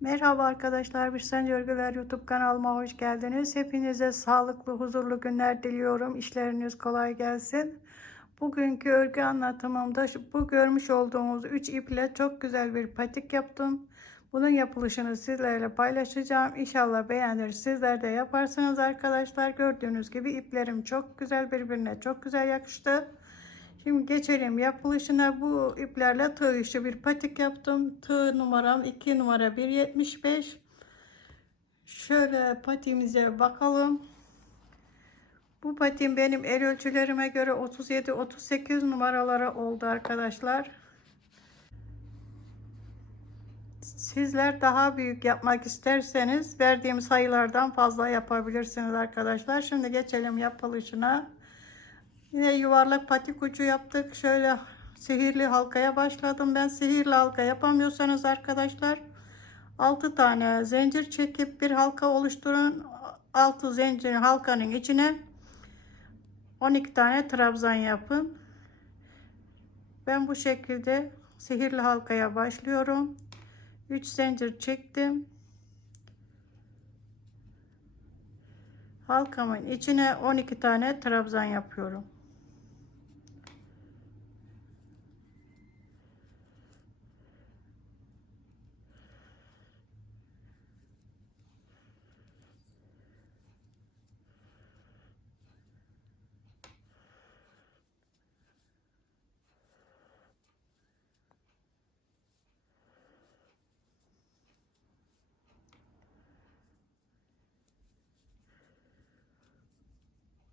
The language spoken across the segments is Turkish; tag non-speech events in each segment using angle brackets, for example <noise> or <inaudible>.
Merhaba arkadaşlar, Bir Sen Örgüler YouTube kanalıma hoş geldiniz. Hepinize sağlıklı, huzurlu günler diliyorum. İşleriniz kolay gelsin. Bugünkü örgü anlatımımda bu görmüş olduğunuz 3 iple çok güzel bir patik yaptım. Bunun yapılışını sizlerle paylaşacağım. İnşallah beğenir. Sizler de yaparsınız arkadaşlar. Gördüğünüz gibi iplerim çok güzel birbirine çok güzel yakıştı. Şimdi geçelim yapılışına. Bu iplerle tığ işi bir patik yaptım. Tığ numaram 2 numara 1.75. Şöyle patiğimize bakalım. Bu patiğim benim el ölçülerime göre 37-38 numaralara oldu arkadaşlar. Sizler daha büyük yapmak isterseniz verdiğim sayılardan fazla yapabilirsiniz arkadaşlar. Şimdi geçelim yapılışına. Yine yuvarlak patik ucu yaptık. Şöyle sihirli halkaya başladım. Ben sihirli halka yapamıyorsanız arkadaşlar 6 tane zincir çekip bir halka oluşturun. 6 zincir halkanın içine 12 tane trabzan yapın. Ben bu şekilde sihirli halkaya başlıyorum. 3 zincir çektim. Halkamın içine 12 tane trabzan yapıyorum.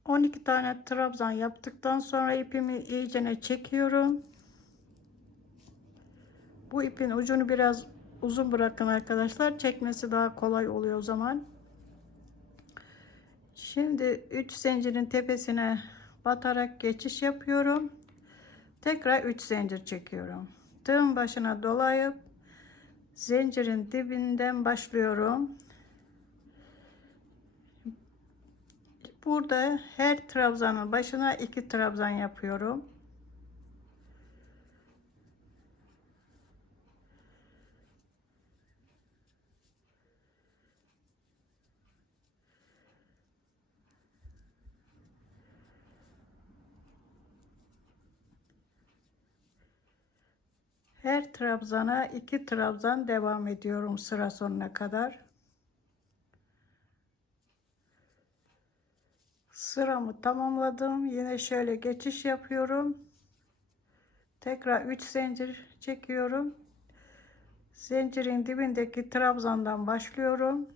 On iki tane trabzan yaptıktan sonra ipimi iyicene çekiyorum. Bu ipin ucunu biraz uzun bırakın arkadaşlar. Çekmesi daha kolay oluyor o zaman. Şimdi 3 zincirin tepesine batarak geçiş yapıyorum. Tekrar 3 zincir çekiyorum. Tığın başına dolayıp zincirin dibinden başlıyorum. Burada her trabzanın başına iki trabzan yapıyorum. Her trabzana iki trabzan devam ediyorum sıra sonuna kadar. Sıramı tamamladım. Yine şöyle geçiş yapıyorum. Tekrar 3 zincir çekiyorum. Zincirin dibindeki trabzandan başlıyorum.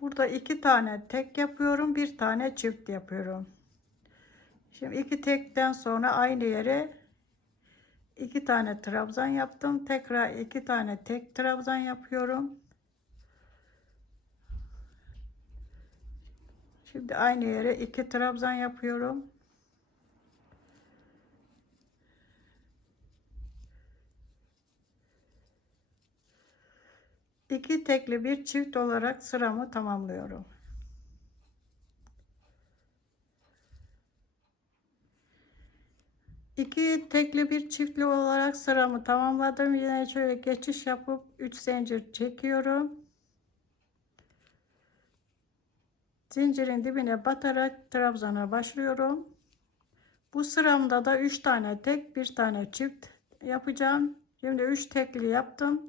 Burada iki tane tek yapıyorum, bir tane çift yapıyorum. Şimdi iki tekten sonra aynı yere iki tane trabzan yaptım. Tekrar iki tane tek trabzan yapıyorum. Şimdi aynı yere iki trabzan yapıyorum. İki tekli bir çift olarak sıramı tamamlıyorum. İki tekli bir çiftli olarak sıramı tamamladım. Yine şöyle geçiş yapıp 3 zincir çekiyorum. Zincirin dibine batarak trabzana başlıyorum. Bu sıramda da 3 tane tek, bir tane çift yapacağım. Şimdi 3 tekli yaptım.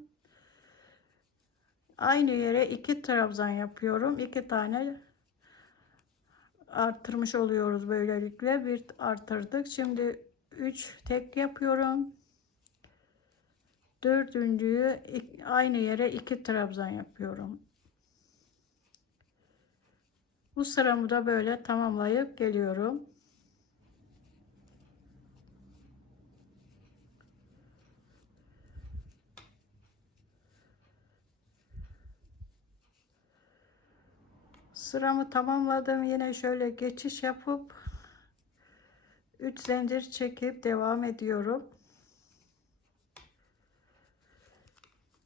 Aynı yere 2 trabzan yapıyorum. 2 tane arttırmış oluyoruz böylelikle. Bir arttırdık. Şimdi 3 tek yapıyorum. Dördüncüyü aynı yere 2 trabzan yapıyorum. Bu sıramı da böyle tamamlayıp geliyorum. Sıramı tamamladım. Yine şöyle geçiş yapıp 3 zincir çekip devam ediyorum.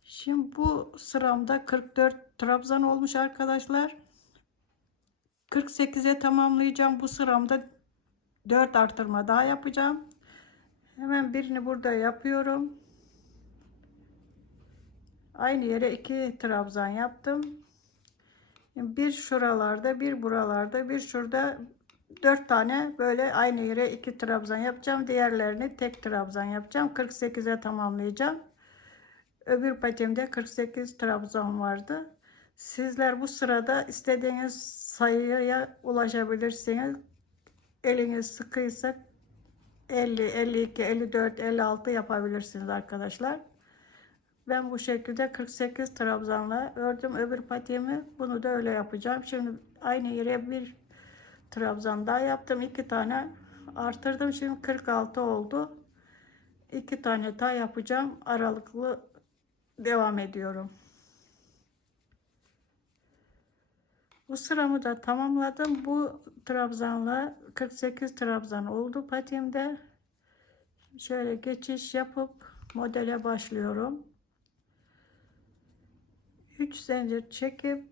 Şimdi bu sıramda 44 trabzan olmuş arkadaşlar. 48'e tamamlayacağım. Bu sıramda 4 artırma daha yapacağım. Hemen birini burada yapıyorum. aynı yere iki trabzan yaptım. Bir şuralarda, bir buralarda, bir şurada dört tane böyle aynı yere iki trabzan yapacağım. Diğerlerini tek trabzan yapacağım. 48'e tamamlayacağım. Öbür patimde 48 trabzan vardı. Sizler bu sırada istediğiniz sayıya ulaşabilirsiniz. Eliniz sıkıysa 50, 52, 54, 56 yapabilirsiniz arkadaşlar. Ben bu şekilde 48 trabzanla ördüm öbür patiğimi. Bunu da öyle yapacağım. Şimdi aynı yere bir trabzan daha yaptım. iki tane artırdım. Şimdi 46 oldu. İki tane daha yapacağım. Aralıklı devam ediyorum. Bu sıramı da tamamladım. Bu trabzanla 48 trabzan oldu patimde. Şöyle geçiş yapıp modele başlıyorum. 3 zincir çekip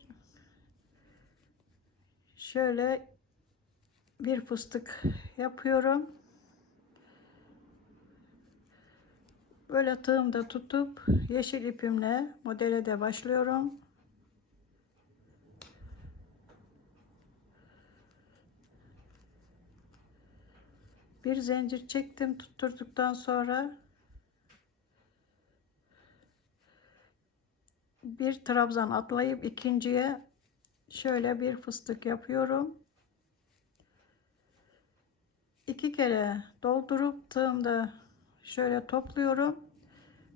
şöyle bir fıstık yapıyorum. Böyle tığımda tutup yeşil ipimle modele de başlıyorum. Bir zincir çektim tutturduktan sonra bir trabzan atlayıp ikinciye şöyle bir fıstık yapıyorum. İki kere doldurup tığımda şöyle topluyorum.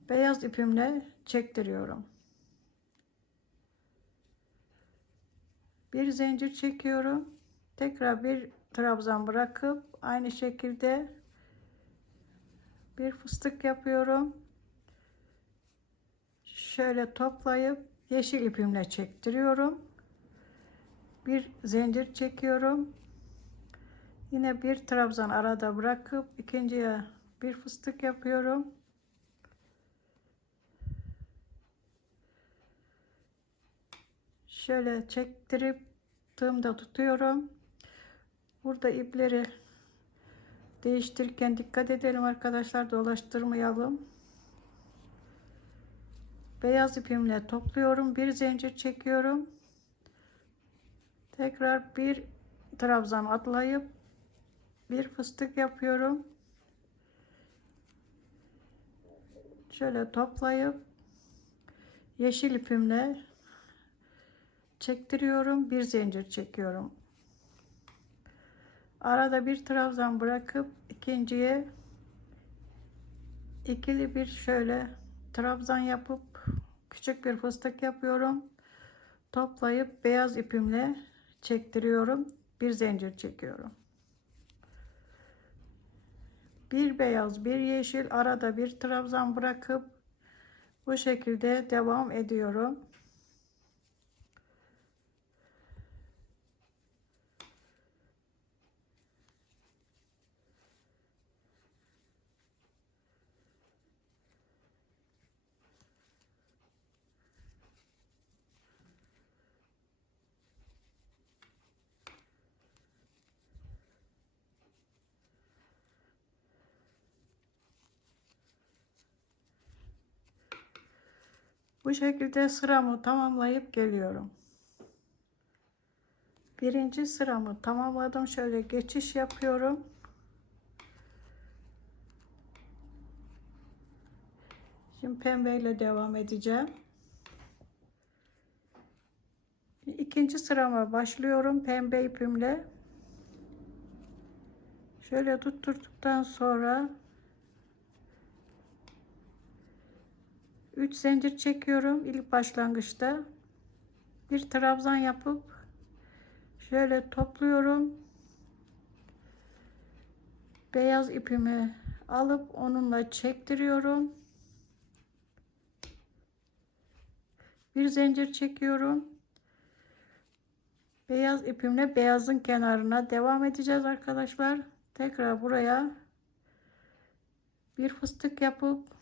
Beyaz ipimle çektiriyorum. Bir zincir çekiyorum. Tekrar bir trabzan bırakıp aynı şekilde bir fıstık yapıyorum. Şöyle toplayıp yeşil ipimle çektiriyorum. Bir zincir çekiyorum. Yine bir trabzan arada bırakıp ikinciye bir fıstık yapıyorum. Şöyle çektirip tığımda tutuyorum. Burada ipleri değiştirirken dikkat edelim arkadaşlar dolaştırmayalım. Beyaz ipimle topluyorum. Bir zincir çekiyorum. Tekrar bir trabzan atlayıp bir fıstık yapıyorum. Şöyle toplayıp yeşil ipimle çektiriyorum. Bir zincir çekiyorum. Arada bir trabzan bırakıp ikinciye ikili bir şöyle trabzan yapıp küçük bir fıstık yapıyorum. Toplayıp beyaz ipimle çektiriyorum. Bir zincir çekiyorum. Bir beyaz, bir yeşil arada bir trabzan bırakıp bu şekilde devam ediyorum. Bu şekilde sıramı tamamlayıp geliyorum. Birinci sıramı tamamladım. Şöyle geçiş yapıyorum. Şimdi pembeyle devam edeceğim. İkinci sırama başlıyorum pembe ipimle. Şöyle tutturduktan sonra 3 zincir çekiyorum ilk başlangıçta. Bir trabzan yapıp şöyle topluyorum. Beyaz ipimi alıp onunla çektiriyorum. Bir zincir çekiyorum. Beyaz ipimle beyazın kenarına devam edeceğiz arkadaşlar. Tekrar buraya bir fıstık yapıp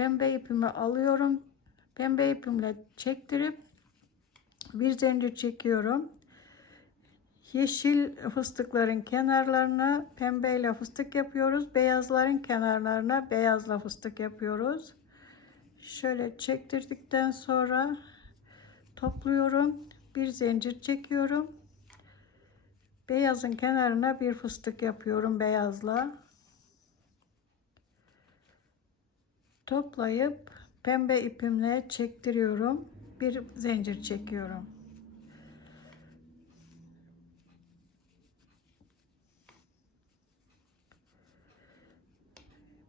pembe ipimi alıyorum. Pembe ipimle çektirip bir zincir çekiyorum. Yeşil fıstıkların kenarlarına pembeyle fıstık yapıyoruz. Beyazların kenarlarına beyazla fıstık yapıyoruz. Şöyle çektirdikten sonra topluyorum. Bir zincir çekiyorum. Beyazın kenarına bir fıstık yapıyorum beyazla. Toplayıp pembe ipimle çektiriyorum. Bir zincir çekiyorum.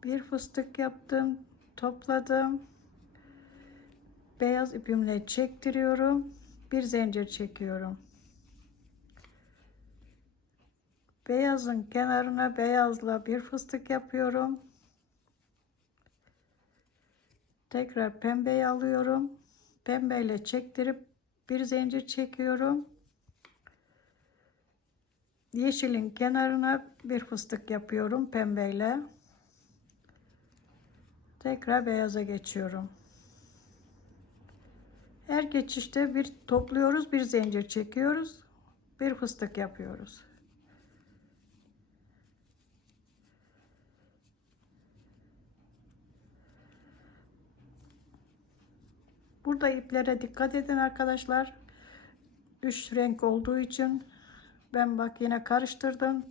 Bir fıstık yaptım, topladım. Beyaz ipimle çektiriyorum. Bir zincir çekiyorum. Beyazın kenarına beyazla bir fıstık yapıyorum. Tekrar pembeyi alıyorum. Pembeyle çektirip bir zincir çekiyorum. Yeşilin kenarına bir fıstık yapıyorum pembeyle. Tekrar beyaza geçiyorum. Her geçişte bir topluyoruz, bir zincir çekiyoruz, bir fıstık yapıyoruz. Burada iplere dikkat edin arkadaşlar. Üç renk olduğu için ben bak yine karıştırdım.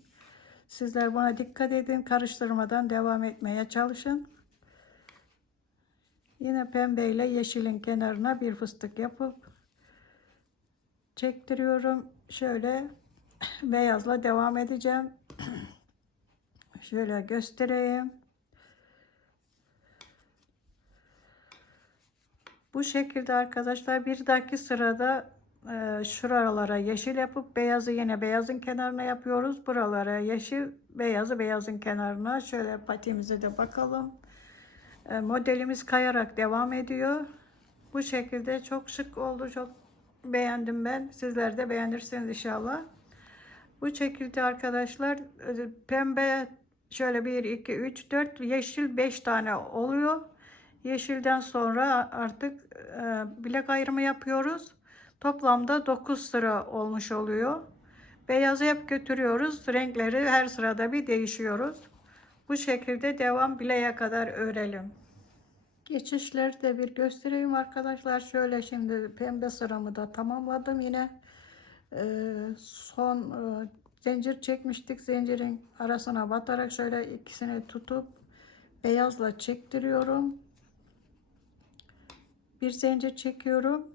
Sizler buna dikkat edin. Karıştırmadan devam etmeye çalışın. Yine pembe ile yeşilin kenarına bir fıstık yapıp çektiriyorum. Şöyle <clears throat> beyazla devam edeceğim. <clears throat> Şöyle göstereyim. Bu şekilde arkadaşlar bir dahaki sırada e, şuralara yeşil yapıp beyazı yine beyazın kenarına yapıyoruz. Buralara yeşil, beyazı beyazın kenarına. Şöyle patiğimize de bakalım. E, modelimiz kayarak devam ediyor. Bu şekilde çok şık oldu. Çok beğendim ben. Sizler de beğenirsiniz inşallah. Bu şekilde arkadaşlar e, pembe şöyle 1 2 3 4 yeşil 5 tane oluyor. Yeşilden sonra artık e, bilek ayrımı yapıyoruz. Toplamda 9 sıra olmuş oluyor. Beyazı hep götürüyoruz. Renkleri her sırada bir değişiyoruz. Bu şekilde devam bileğe kadar örelim. Geçişleri de bir göstereyim arkadaşlar. Şöyle şimdi pembe sıramı da tamamladım yine. Ee, son e, zincir çekmiştik. Zincirin arasına batarak şöyle ikisini tutup beyazla çektiriyorum. Bir zincir çekiyorum.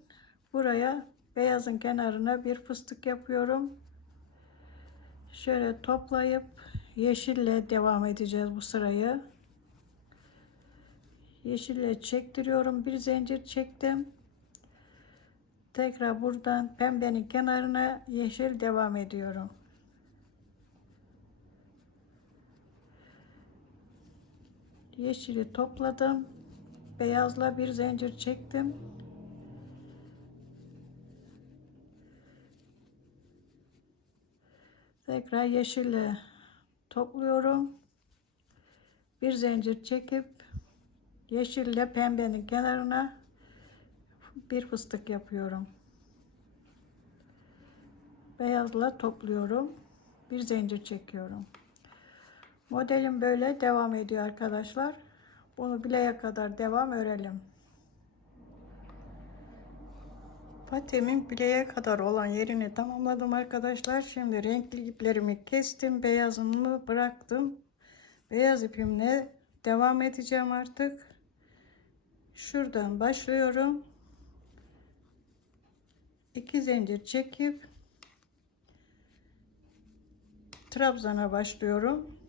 Buraya beyazın kenarına bir fıstık yapıyorum. Şöyle toplayıp yeşille devam edeceğiz bu sırayı. Yeşille çektiriyorum. Bir zincir çektim. Tekrar buradan pembenin kenarına yeşil devam ediyorum. Yeşili topladım. Beyazla bir zincir çektim. Tekrar yeşille topluyorum. Bir zincir çekip yeşille pembenin kenarına bir fıstık yapıyorum. Beyazla topluyorum. Bir zincir çekiyorum. Modelim böyle devam ediyor arkadaşlar. Bunu bileğe kadar devam örelim. Patiğimin bileğe kadar olan yerini tamamladım arkadaşlar. Şimdi renkli iplerimi kestim. Beyazını bıraktım. Beyaz ipimle devam edeceğim artık. Şuradan başlıyorum. İki zincir çekip trabzana başlıyorum.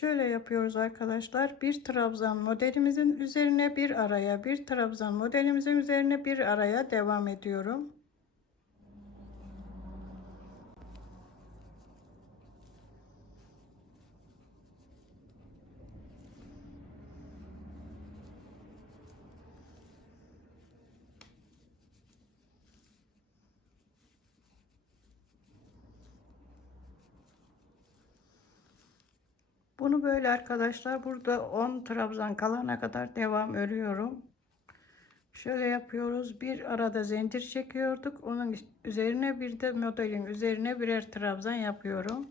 Şöyle yapıyoruz arkadaşlar. Bir trabzan modelimizin üzerine bir araya, bir trabzan modelimizin üzerine bir araya devam ediyorum. Böyle arkadaşlar burada 10 trabzan kalana kadar devam örüyorum. Şöyle yapıyoruz. Bir arada zincir çekiyorduk. Onun üzerine bir de modelin üzerine birer trabzan yapıyorum.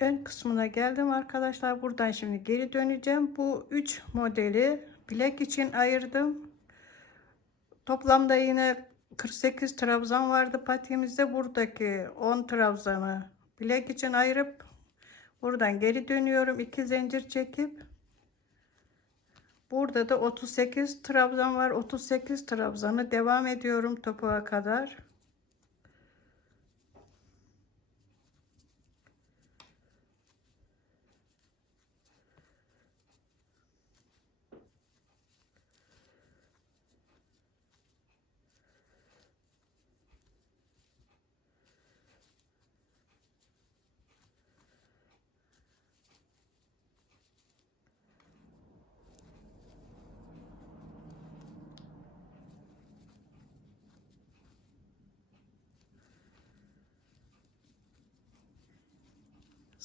Ön kısmına geldim arkadaşlar. Buradan şimdi geri döneceğim. Bu 3 modeli bilek için ayırdım. Toplamda yine 48 trabzan vardı patiğimizde. Buradaki 10 trabzanı bilek için ayırıp buradan geri dönüyorum. 2 zincir çekip burada da 38 trabzan var. 38 trabzanı devam ediyorum topuğa kadar.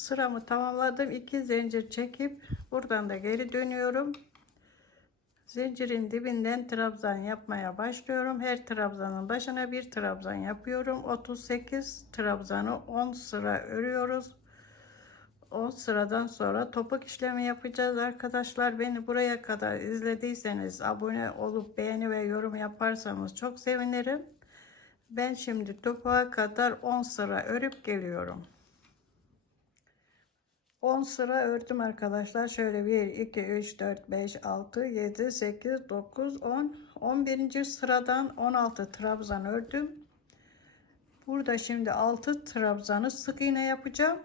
Sıramı tamamladım. 2 zincir çekip buradan da geri dönüyorum. Zincirin dibinden trabzan yapmaya başlıyorum. Her trabzanın başına bir trabzan yapıyorum. 38 trabzanı 10 sıra örüyoruz. 10 sıradan sonra topuk işlemi yapacağız arkadaşlar. Beni buraya kadar izlediyseniz abone olup beğeni ve yorum yaparsanız çok sevinirim. Ben şimdi topuğa kadar 10 sıra örüp geliyorum. 10 sıra ördüm arkadaşlar. Şöyle 1, 2, 3, 4, 5, 6, 7, 8, 9, 10. 11. sıradan 16 trabzan ördüm. Burada şimdi 6 trabzanı sık iğne yapacağım.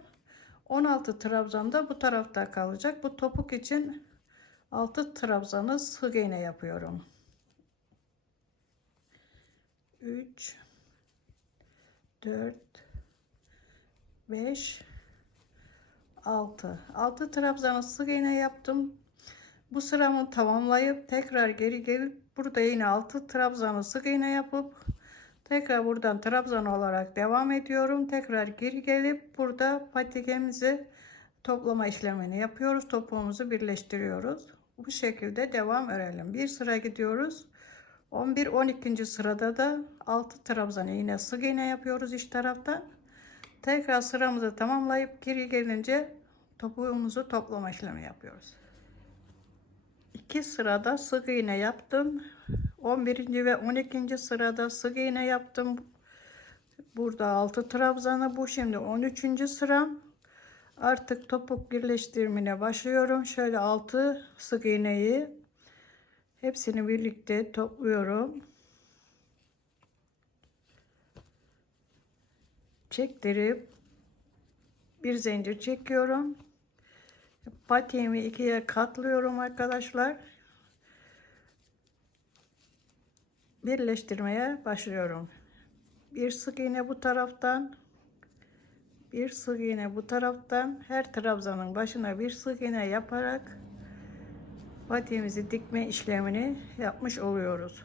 16 trabzan da bu tarafta kalacak. Bu topuk için 6 trabzanı sık iğne yapıyorum. 3 4 5 6 6 trabzanı sık iğne yaptım. Bu sıramı tamamlayıp tekrar geri gelip burada yine 6 trabzanı sık iğne yapıp tekrar buradan trabzan olarak devam ediyorum. Tekrar geri gelip burada patikemizi toplama işlemini yapıyoruz. Topuğumuzu birleştiriyoruz. Bu şekilde devam örelim bir sıra gidiyoruz. 11 12. sırada da 6 trabzan yine sık iğne yapıyoruz iç taraftan tekrar sıramızı tamamlayıp geri gelince topuğumuzu toplama işlemi yapıyoruz. İki sırada sık iğne yaptım. 11. ve 12. sırada sık iğne yaptım. Burada 6 trabzanı bu şimdi 13. sıram. Artık topuk birleştirmeye başlıyorum. Şöyle 6 sık iğneyi hepsini birlikte topluyorum. Çektirip bir zincir çekiyorum. Patiğimi ikiye katlıyorum arkadaşlar. Birleştirmeye başlıyorum. Bir sık iğne bu taraftan, bir sık iğne bu taraftan her trabzanın başına bir sık iğne yaparak patiğimizi dikme işlemini yapmış oluyoruz.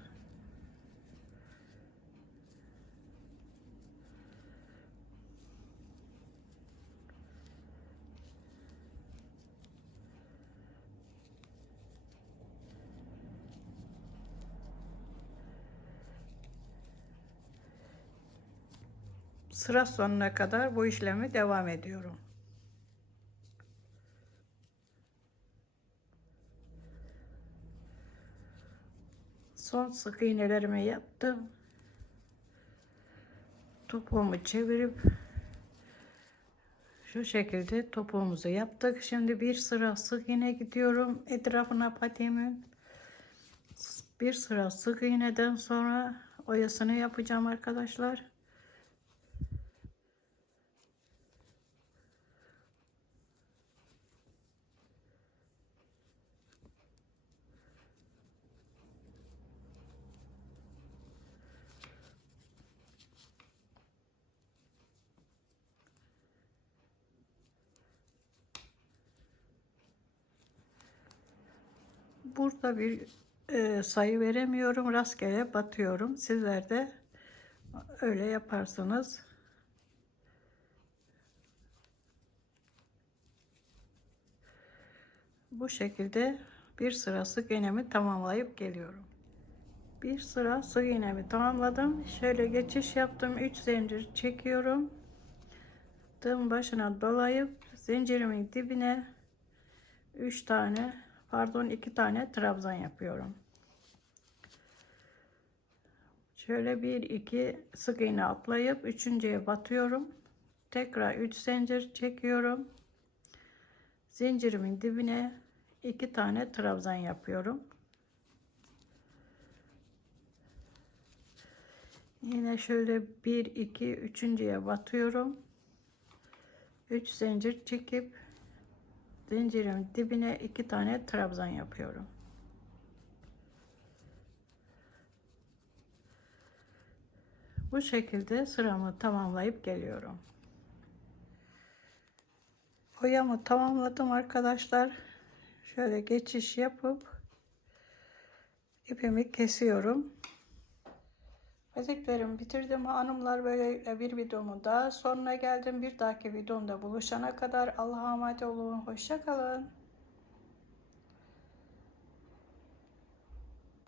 Sıra sonuna kadar bu işlemi devam ediyorum. Son sık iğnelerimi yaptım. Topuğumu çevirip Şu şekilde topuğumuzu yaptık. Şimdi bir sıra sık iğne gidiyorum etrafına patiğimin. Bir sıra sık iğneden sonra oyasını yapacağım arkadaşlar. Burada bir e, sayı veremiyorum. Rastgele batıyorum. Sizler de öyle yaparsınız. Bu şekilde bir sıra sık iğnemi tamamlayıp geliyorum. Bir sıra sık iğnemi tamamladım. Şöyle geçiş yaptım. 3 zincir çekiyorum. Tığın başına dolayıp zincirimin dibine 3 tane pardon 2 tane trabzan yapıyorum. Şöyle 1 2 sık iğne atlayıp üçüncüye batıyorum. Tekrar 3 zincir çekiyorum. Zincirimin dibine 2 tane trabzan yapıyorum. Yine şöyle 1 2 üçüncüye batıyorum. 3 zincir çekip zincirin dibine iki tane trabzan yapıyorum. Bu şekilde sıramı tamamlayıp geliyorum. Boyamı tamamladım arkadaşlar. Şöyle geçiş yapıp ipimi kesiyorum. Bezeklerimi bitirdim hanımlar böyle bir videomun daha sonuna geldim. Bir dahaki videomda buluşana kadar Allah'a emanet olun. Hoşça kalın.